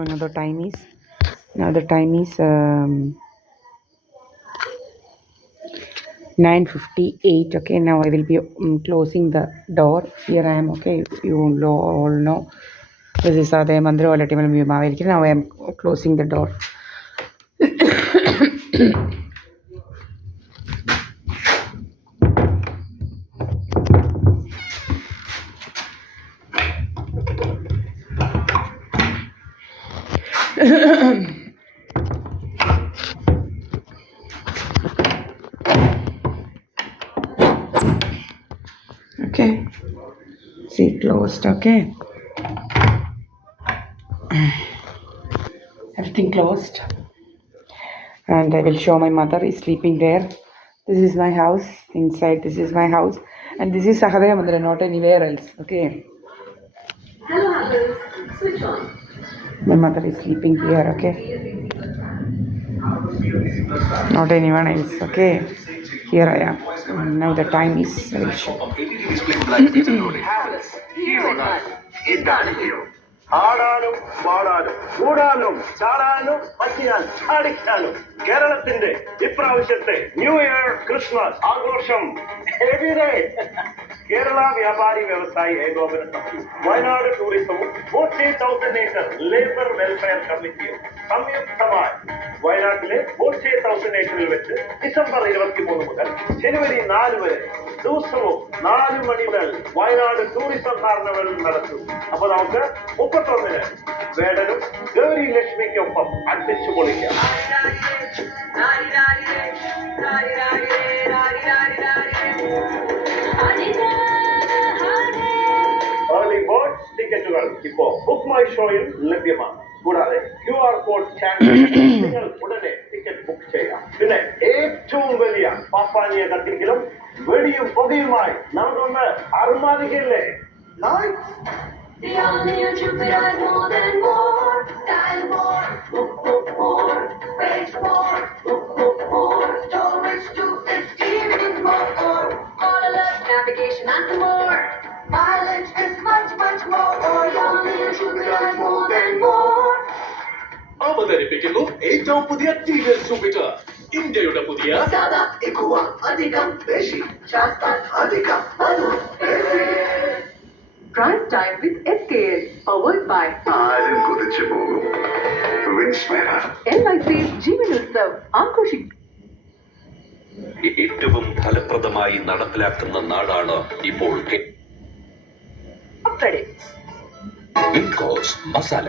Now the time is 9:58. Okay, now I will be closing the door. Here I am. Okay, you all know this is the Mandra Valley. Now I am closing the door. Okay, see, closed. Okay, everything closed, and I will show my mother is sleeping there. This is my house. Inside, this is my house, and this is Sahadeva Mandira, not anywhere else. Okay. Hello, Happens. Switch on. My mother is sleeping here. Okay. Not anyone else. Okay. Here I am. And now the time is. I will show. ആടാനും പാടാനും കൂടാനും ചാടാനും പറ്റിയാൽ ചാടിക്കാനും കേരളത്തിന്റെ ഇപ്രാവശ്യത്തെ new year Christmas ആഘോഷം കേരള വ്യാപാരി വ്യവസായി ഏകോപന സമിതി വയനാട് ടൂറിസവും 40,000 ഏക്കർ ലേബർ വെൽഫെയർ കമ്മിറ്റിയും സംയുക്തമായി വയനാട്ടിലെ 40,000 ഏക്കറിൽ വെച്ച് ഡിസംബർ 23 മുതൽ ജനുവരി 4 വരെ ദിവസവും 4 മണി മുതൽ വയനാട് ടൂറിസം കാർണിവൽ നടത്തും. അപ്പൊ നമുക്ക് 31-ന് വേടനും ഗൗരി ലക്ഷ്മിക്കൊപ്പം അടിച്ചു പൊളിക്കാം. ഏർലി ബേർഡ് ടിക്കറ്റുകൾ ഇപ്പോ ബുക്ക് മൈ ഷോയിൽ ലഭ്യമാണ്. കൂടാതെ QR കോഡ് സ്കാൻ നിങ്ങൾ ഉടനെ ടിക്കറ്റ് ബുക്ക് ചെയ്യാം. പിന്നെ ഏറ്റവും വലിയ പാപ്പാനിയെ കത്തിക്കലും വെടിയും പുകയുമായി നമുക്കൊന്ന് അർമാദിക്കില്ലേ? The all-new Jupiter is more than more. Style more. More. Space more. More. Storage to its even more. All alert navigation and more. Mileage is much more. The all-new Jupiter is more than more. അവതരിപ്പിക്കുന്നു ഏറ്റവും പുതിയ TVS Jupiter, ഇന്ത്യയുടെ പുതിയ Prime time with SKL, powered by ആരും കുതിച്ചു പോകും. LIC ജീവൻ ഉത്സവ് ആഘോഷിക്കും. ഏറ്റവും ഫലപ്രദമായി നടപ്പിലാക്കുന്ന നാടാണ് ഇപ്പോൾ വിൻകോസ് മസാല.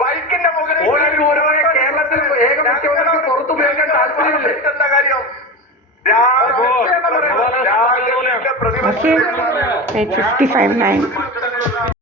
ബൈക്കിന്റെ മുകളിൽ കേരളത്തിൽ ഏക മുഖ്യമന്ത്രിക്ക് പുറത്തുപയോഗിക്കാൻ താല്പര്യമില്ല. എന്താ കാര്യം? Okay. 8:55 9.